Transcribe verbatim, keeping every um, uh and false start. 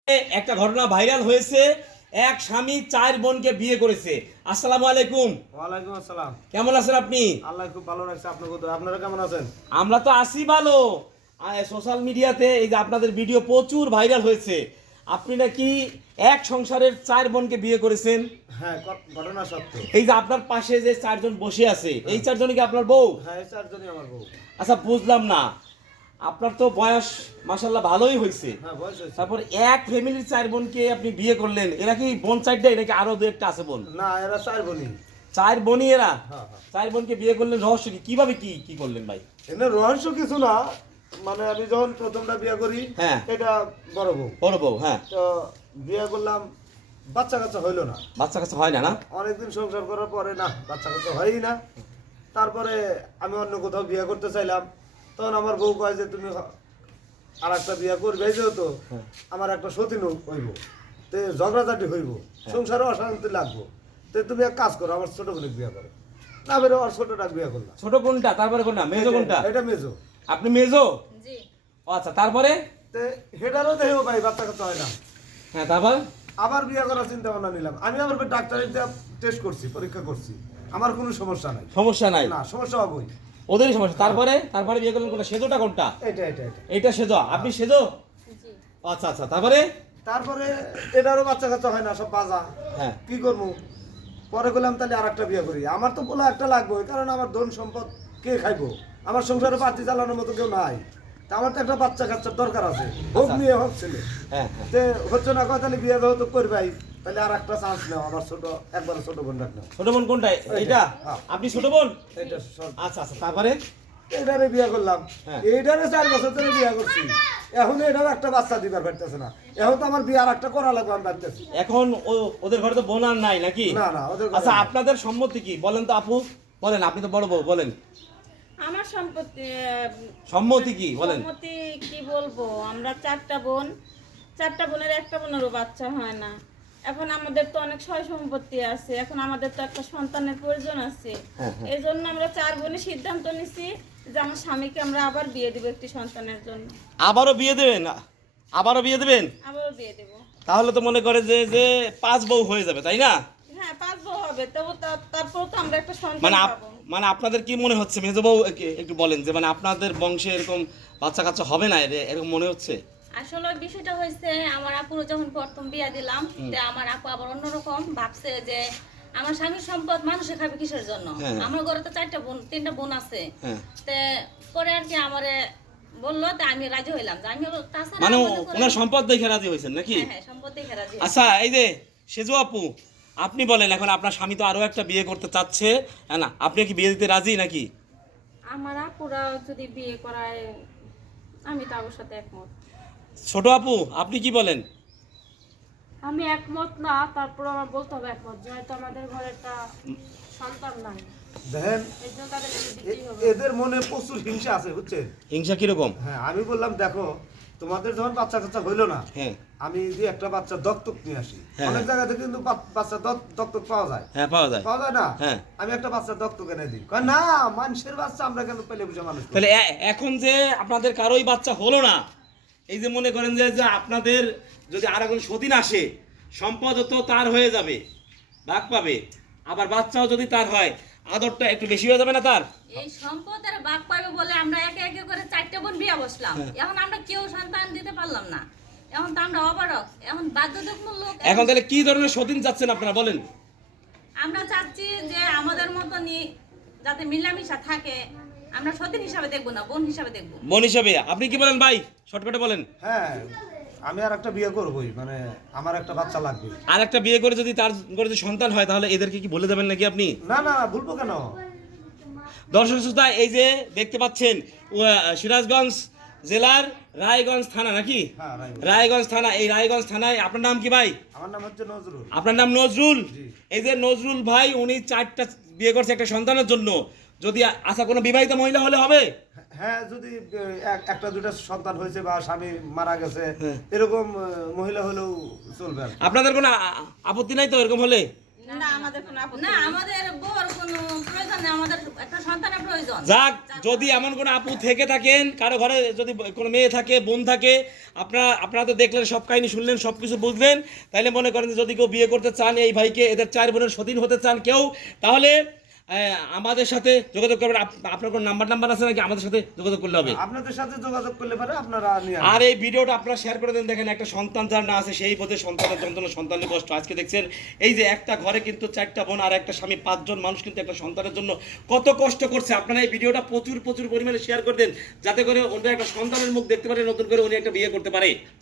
একটা ঘটনা ভাইরাল হয়েছে, এক স্বামী চার বোনকে বিয়ে করেছে। আসসালামু আলাইকুম। ওয়ালাইকুম আসসালাম। কেমন আছেন আপনি? আল্লাহ খুব ভালো রাখছে আপনাকে। আপনারা কেমন আছেন? আমরা তো আছি ভালো। সোশ্যাল মিডিয়াতে এই যে আপনাদের ভিডিও প্রচুর ভাইরাল হয়েছে, আপনি নাকি এক সংসারের চার বোনকে বিয়ে করেছেন। হ্যাঁ, ঘটনা সত্য। এই যে আপনার পাশে যে চারজন বসে আছে, এই চারজনই কি আপনার বউ? হ্যাঁ, এই চারজনই আমার বউ। আচ্ছা, বুঝলাম না, আপনার তো বয়স মাশাআল্লাহ ভালোই হয়েছে। হ্যাঁ, বয়স হয়েছে। তারপর এক ফ্যামিলির চার বোনকে আপনি বিয়ে করলেন। এরা কি বোন চারটাই নাকি আরো দু একটা আছে বোন? না, এরা চার বোনই। চার বোনই এরা? হ্যাঁ হ্যাঁ। চার বোনকে বিয়ে করলেন, রহস্য কি? কিভাবে কি কি করলেন ভাই? এনে রহস্য কিছু না, মানে আমি যখন প্রথমটা বিয়ে করি, হ্যাঁ, এটা বড় বউ। বড় বউ, হ্যাঁ। তো বিয়ে করলাম, বাচ্চা কাচ্চা হইলো না। বাচ্চা কাচ্চা হয় না? না, অনেকদিন সংসার করার পরে না, বাচ্চা কাচ্চা হয়ই না। তারপরে আমি অন্য কোথাও বিয়ে করতে চাইলাম, তখন আমার বউ কয় যে তুমি আর একটা বিয়ে করবে, যেহেতু আমার একটা সতীন হইব, তো ঝগড়াঝাটি হইব, সংসারে অশান্তি লাগবো, তো তুমি এক কাজ করো, আমার ছোট বোনের বিয়ে করো। না বেরো, আর ছোটটা বিয়ে করলাম। ছোট কোনটা? তারপরে কোনটা? মেজো কোনটা? এটা মেজো। আপনি মেজো? জি। ও আচ্ছা, তারপরে? তো হেটারও দেহ ভাই, বাচ্চা কাচ্চা হয় না। হ্যাঁ, তারপর আবার বিয়ে করার চিন্তা ভাবনা নিলাম। আমি আবার ডাক্তারের টেস্ট করছি, পরীক্ষা করছি, আমার কোনো সমস্যা নাই। সমস্যা নাই? না, সমস্যা হবেই। ওদেরই সমস্যা। তারপরে তারপরে বিয়ে করলেন কোনটা? সেজোটা কোনটা? এটা এটা এটা এইটা সেজো? আপনি সেজো? জি। আচ্ছা আচ্ছা, তারপরে? তারপরে এটারও বাচ্চা কাচ্চা হয় না, সব বাজা। হ্যাঁ, কি করবো? পরে বললাম তাহলে আর একটা বিয়ে করি। আমার তো বলা একটা লাগবে, কারণ আমার ধন সম্পদ কে খাইবো? আমার সংসারে পাতি চালানোর মতো কেউ নাই। তা আমার তো একটা বাচ্চা কাচ্চার দরকার আছে, হোক আচ্ছা। মেয়ে হোক ছেলে। হ্যাঁ হ্যাঁ। যে হচ্ছে না কথা, তাহলে বিয়ে যেহেতু করবাই, তাহলে আর একটা চান্স নেও, আমার ছোট একবারে ছোট বোন রাখ নাও। ছোট বোন কোনটা? এইটা? হ্যাঁ। আপনি ছোট বোন? এটা সব- আচ্ছা আচ্ছা, তারপরে? এইটারে বিয়ে করলাম। হ্যাঁ। এইটারে চার বছর ধরে বিয়ে করছি, এখন এটাও একটা বাচ্চা দিবার পারতেছে না। এখন তো আমার বিয়ে আর একটা করা লাগবে, আমি পারতেছি। এখন ও ওদের ঘরে তো বোন আর নাই নাকি? না না, ওদের ঘরে আচ্ছা, নাই। আপনাদের সম্মতি কি বলেন তো আপু? বলেন, আপনি তো বড় বউ, বলেন আমার সম্পত্তি সম্মতি কি বলেন? সম্মতি কি বলবো, আমরা চারটা বোন, চারটা বোনের একটা বোনেরও বাচ্চা হয় না। এখন আমাদের তো অনেক সয় সম্পত্তি আছে, এখন আমাদের তো একটা সন্তানের প্রয়োজন আছে। হ্যাঁ, হ্যাঁ। এই জন্য আমরা চার বোনে সিদ্ধান্ত নিছি যে আমার স্বামীকে আমরা আবার বিয়ে দেবো একটি সন্তানের জন্য। আবারও বিয়ে দেবেন? আবারও বিয়ে দেবেন? আবারও বিয়ে দেবো। তাহলে তো মনে করে যে যে পাঁচ বউ হয়ে যাবে, তাই না? হ্যাঁ, পাঁচ বউ হবে, তবু তা- তারপর তো আমরা একটা সন্তান মানে আপ- পাবো। মানে আপনাদের কি মনে হচ্ছে মেজো বউ, একে- একটু বলেন যে মানে আপনাদের বংশে এরকম বাচ্চা কাচ্চা হবে না, এর- এরকম মনে হচ্ছে? আসলে বিষয়টা হয়েছে, আমার আপুর যখন প্রথম বিয়া দিলাম, তে আমার আপু আবার অন্যরকম ভাবছে যে আমার স্বামীর সম্পদ মানুষে খাবে কিসের জন্য। হ্যাঁ। আমার ঘরে তো চারটা বোন, তিনটা বোন আছে। হ্যাঁ। তে পরে আর কি আমারে বললো, তে আমি রাজি হইলাম যে আমি বললাম, তাছাড়া মানে আমাদের ঘরে- ওনার সম্পদ দেখে রাজি হয়েছেন নাকি? হ্যাঁ হ্যাঁ, সম্পদ দেখে রাজি হইলাম। আচ্ছা, এই যে সেজু আপু, আপনি বলেন, এখন আপনার স্বামী তো আরো একটা বিয়ে করতে চাচ্ছে, হ্যাঁ না, আপনি কি বিয়ে দিতে রাজি নাকি? আমার আপুরা যদি বিয়ে করায় আমি তার সাথে একমত। ছোট আপু, আপনি কি বলেন? আমি একমত না, তারপর আমার বলতে হবে একমত, যেহেতু আমাদের ঘরে একটা সন্তান নাই, দেখেন, এর জন্য তাদেরকে এ- দিতেই হবে। এদের মনে প্রচুর হিংসা আছে, বুঝছেন? হিংসা কিরকম? হ্যাঁ, আমি বললাম দেখো, তোমাদের যখন বাচ্চা কাচ্চা হইলো না, হ্যাঁ আমি যদি একটা বাচ্চা দত্তক নিয়ে আসি, হ্যাঁ। অনেক জায়গা থেকে কিন্তু বা- বাচ্চা দত- দত্তক পাওয়া যায়, হ্যাঁ, পাওয়া যায়। পাওয়া যায় না? হ্যাঁ। আমি একটা বাচ্চা দত্তক এনে দিই, কয় না, মানুষের বাচ্চা আমরা কেন পেলে বুঝে মানুষ করি? তাহলে এ- এখন যে আপনাদের কারোই বাচ্চা হলো না, এই যে মনে করেন যে যে আপনাদের যদি আর এখন সতীন আসে, সম্পদ তো তার হয়ে যাবে, ভাগ পাবে, আবার বাচ্চাও যদি তার হয়, আদরটা একটু বেশি হয়ে যাবে না তার? এই সম্পদের ভাগ পাবে বলে আমরা একে একে করে চারটে বোন বিয়ে বসলাম। হ্যাঁ। এখন আমরা কেউ সন্তান দিতে পারলাম না, এখন তো আমরা অবারক, এখন বাধ্যতামূলক। এখন তাহলে কি ধরনের সতীন চাচ্ছেন আপনারা বলেন? আমরা চাচ্ছি যে আমাদের মতনই যাতে মিলামিশা থাকে, আমরা সতীন হিসাবে দেখবো না, বোন হিসাবে দেখবো। বোন হিসাবে আপনি কি বলেন ভাই? শর্টকাটে বলেন। হ্যাঁ, আমি আর একটা বিয়ে করবোই, মানে আমার একটা বাচ্চা লাগবে। আর একটা বিয়ে করে যদি তার করে যদি সন্তান হয়, তাহলে এদেরকে কি বলে দেবেন নাকি আপনি? না না, ভুলবো কেন? দর্শক শ্রোতা, এই যে দেখতে পাচ্ছেন, ও, আহ, সিরাজগঞ্জ জেলার রায়গঞ্জ থানা নাকি? হ্যাঁ, রায়গঞ্জ। রায়গঞ্জ থানা। এই রায়গঞ্জ থানায় আপনার নাম কি ভাই? আমার নাম হচ্ছে নজরুল। আপনার নাম নজরুল? জি। এই যে নজরুল ভাই, উনি চারটা বিয়ে করছে একটা সন্তানের জন্য। যদি আশা কোনো বিবাহিত মহিলা হলে হবে? হ্যাঁ, যদি আহ, এক- একটা দুটা সন্তান হয়েছে বা স্বামী মারা গেছে, হ্যাঁ। এরকম আহ, মহিলা হলেও চলবে আর কি। আপনাদের কোনো আ- আপত্তি নাই তো এরকম হলে? না আমাদের কোনো আপত্তি না নেই। আমাদের বউর কোনো প্রয়োজন নেই, আমাদের একটা সন্তানের প্রয়োজন। যাক, যদি এমন কোনো আপু থেকে থাকেন, কারো ঘরে যদি কোনো মেয়ে থাকে, বোন থাকে, আপনারা আপনারা তো দেখলেন, সব কাহিনী শুনলেন, সব কিছু বুঝলেন, তাইলে মনে করেন যে যদি কেউ বিয়ে করতে চান এই ভাইকে, এদের চার বোনের সতীন হতে চান কেউ, তাহলে আহ, আমাদের সাথে যোগাযোগ করবেন। আপ- আপনার কোনো নাম্বার নাম্বার আছে নাকি? আমাদের সাথে যোগাযোগ করলে হবে। আপনাদের সাথে যোগাযোগ করলে পারে আপনারা নিয়ে আসবেন। আর এই ভিডিওটা আপনারা শেয়ার করে দেন। দেখেন, একটা সন্তান যার না আছে সেই বোধে সন্তানের যন্ত্রণা, সন্তানের কষ্ট। আজকে দেখছেন এই যে একটা ঘরে কিন্তু চারটা বোন আর একটা স্বামী, পাঁচজন মানুষ কিন্তু একটা সন্তানের জন্য কত কষ্ট করছে। আপনারা এই ভিডিওটা প্রচুর প্রচুর পরিমাণে শেয়ার করে দেন, যাতে করে ওনারা একটা সন্তানের মুখ দেখতে পারে, নতুন করে উনি একটা বিয়ে করতে পারে।